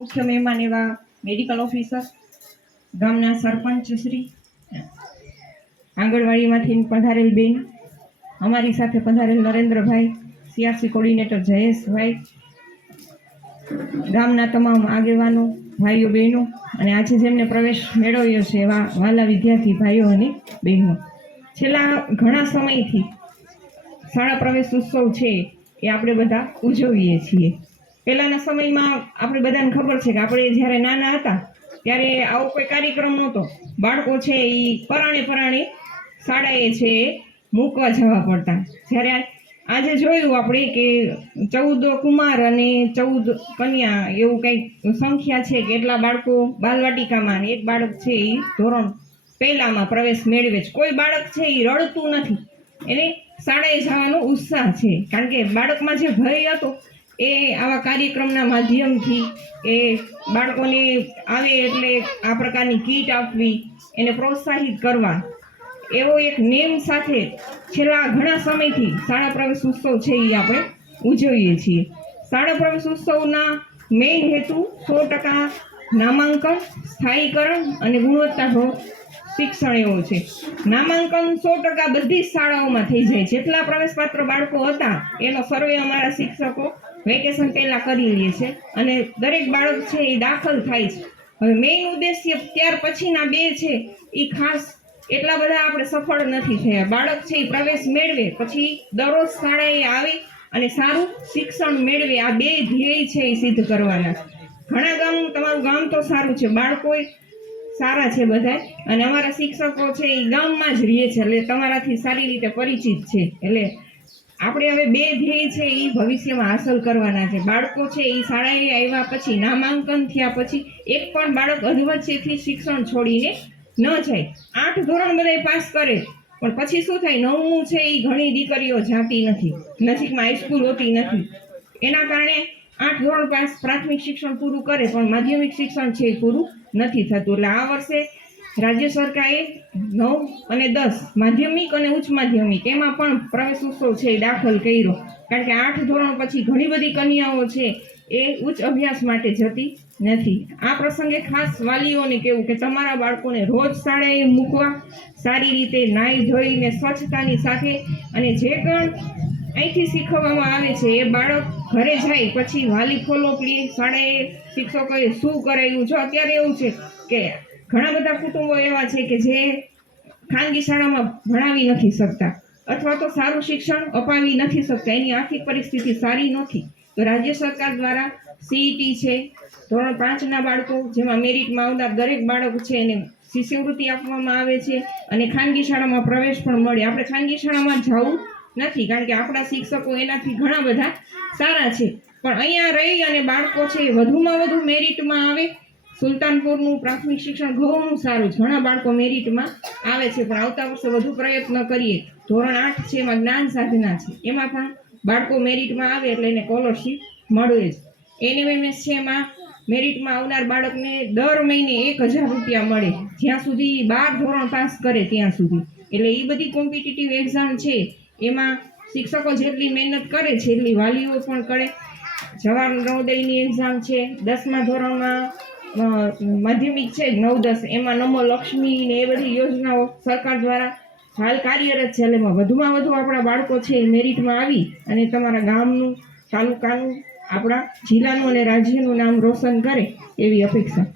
મુખ્ય મહેમાન એવા મેડિકલ ઓફિસર, ગામના સરપંચ શ્રી, આંગણવાડીમાંથી પધારેલ બેન, અમારી સાથે પધારેલ નરેન્દ્રભાઈ, સીઆરસી કોર્ડિનેટર જયેશભાઈ, ગામના તમામ આગેવાનો, ભાઈઓ બહેનો અને આજે જેમને પ્રવેશ મેળવ્યો છે એવા વાલા વિદ્યાર્થી ભાઈઓ અને બહેનો, છેલ્લા ઘણા સમયથી શાળા પ્રવેશ ઉત્સવ છે એ આપણે બધા ઉજવીએ છીએ. પહેલાના સમયમાં આપણે બધાને ખબર છે કે આપણે જ્યારે નાના હતા ત્યારે આવો કોઈ કાર્યક્રમ નહોતો. બાળકો છે એ પરાણે શાળાએ છે મૂકવા જવા પડતા. જ્યારે આજે જોયું આપણે કે 14 કુમાર અને 14 કન્યા એવું કંઈક સંખ્યા છે કે એટલા બાળકો બાલવાટિકામાં, એક બાળક છે એ ધોરણ પહેલામાં પ્રવેશ મેળવે છે. કોઈ બાળક છે એ રડતું નથી, એને શાળાએ જવાનો ઉત્સાહ છે. કારણ કે બાળકમાં જે ભય હતો એ આવા કાર્યક્રમના માધ્યમથી એ બાળકોને આવે એટલે આ પ્રકારની કીટ આપવી, એને પ્રોત્સાહિત કરવા, એવો એક નેમ સાથે છેલ્લા ઘણા સમયથી શાળા પ્રવેશ ઉત્સવ છે એ આપણે ઉજવીએ છીએ. શાળા પ્રવેશ ઉત્સવના મેઇન હેતુ 100% નામાંકન, સ્થાયીકરણ અને ગુણવત્તાપૂર્ણ શિક્ષણ એવો છે. નામાંકન 100% બધી જ શાળાઓમાં થઈ જાય. જેટલા પ્રવેશપાત્ર બાળકો હતા એનો સર્વે અમારા શિક્ષકો વેકેશન પહેલા કરી લે છે અને દરેક બાળક છે એ દાખલ થાય છે. હવે મેઇન ઉદ્દેશ્ય ત્યાર પછીના 2 છે એ ખાસ એટલા બધા આપણે સફળ નથી થયા. બાળક છે એ પ્રવેશ મેળવે પછી દરરોજ શાળાએ આવે અને સારું શિક્ષણ મેળવે, આ 2 ધ્યેય છે એ સિદ્ધ કરવાના. ઘણા ગામ, તમારું ગામ તો સારું છે, બાળકો સારા છે બધા, અને અમારા શિક્ષકો છે એ ગામમાં જ રહે છે એટલે તમારાથી સારી રીતે પરિચિત છે. એટલે આપણે હવે 2 ધ્યેય છે એ ભવિષ્યમાં હાંસલ કરવાના છે. બાળકો છે એ શાળાએ આવ્યા પછી, નામાંકન થયા પછી એક પણ બાળક અધવચ્ચેથી શિક્ષણ છોડીને ન જાય. 8 ધોરણ બધા પાસ કરે પણ પછી શું થાય, 9મું છે એ ઘણી દીકરીઓ જાતી નથી, નજીકમાં હાઈસ્કૂલ હોતી નથી. એના કારણે 8 ધોરણ પાસ પ્રાથમિક શિક્ષણ પૂરું કરે પણ માધ્યમિક શિક્ષણ છે એ પૂરું નથી થતું. એટલે આ વર્ષે રાજ્ય સરકારે 9 અને 10 માધ્યમિક અને ઉચ્ચ માધ્યમિક એમાં પણ પ્રવેશ ઉત્સવ છે એ દાખલ કર્યો. કારણ કે 8 ધોરણ પછી ઘણી બધી કન્યાઓ છે એ ઉચ્ચ અભ્યાસ માટે જતી નથી. આ પ્રસંગે ખાસ વાલીઓને કહેવું કે તમારા બાળકોને રોજ શાળાએ મૂકવા, સારી રીતે નાહી ધોઈને સ્વચ્છતાની સાથે, અને જે પણ અહીંથી શીખવવામાં આવે છે એ બાળક ઘરે જાય પછી વાલી ફોલોઅપ લે, શાળાએ શિક્ષકોએ શું કરાયું. જો અત્યારે એવું છે કે ઘણા બધા કુટુંબો એવા છે કે જે ખાનગી શાળામાં ભણાવી નથી શકતા અથવા તો સારું શિક્ષણ અપાવી નથી શકતા, એની આર્થિક પરિસ્થિતિ સારી નથી. તો રાજ્ય સરકાર દ્વારા સીઈટી છે, ધોરણ 5ના બાળકો જેમાં મેરિટમાં આવનાર દરેક બાળક છે એને શિષ્યવૃત્તિ આપવામાં આવે છે અને ખાનગી શાળામાં પ્રવેશ પણ મળે. આપણે ખાનગી શાળામાં જવું નથી કારણ કે આપણા શિક્ષકો એનાથી ઘણા બધા સારા છે, પણ અહીંયા રહી અને બાળકો છે વધુમાં વધુ મેરિટમાં આવે. સુલતાનપુરનું પ્રાથમિક શિક્ષણ ઘણું સારું છે, ઘણા બાળકો મેરિટમાં આવે છે, પણ આવતા વર્ષે વધુ પ્રયત્ન કરીએ. ધોરણ 8 છે એમાં જ્ઞાન સાધના છે, એમાં પણ બાળકો મેરિટમાં આવે એટલે એને સ્કોલરશીપ મળે જ. એનએમએમએસ છે એમાં મેરિટમાં આવનાર બાળકને દર મહિને 1000 રૂપિયા મળે, જ્યાં સુધી 12 ધોરણ પાસ કરે ત્યાં સુધી. એટલે એ બધી કોમ્પિટિટિવ એક્ઝામ છે એમાં શિક્ષકો જેટલી મહેનત કરે છે એટલી વાલીઓ પણ કરે. જવાહર નવોદયની એક્ઝામ છે, 10મા ધોરણમાં માધ્યમિક છે 9-10, એમાં નમો લક્ષ્મી ને એ બધી યોજનાઓ સરકાર દ્વારા હાલ કાર્યરત છે. એટલે વધુમાં વધુ આપણા બાળકો છે મેરિટમાં આવી અને તમારા ગામનું, તાલુકાનું, આપણા જિલ્લાનું અને રાજ્યનું નામ રોશન કરે એવી અપેક્ષા.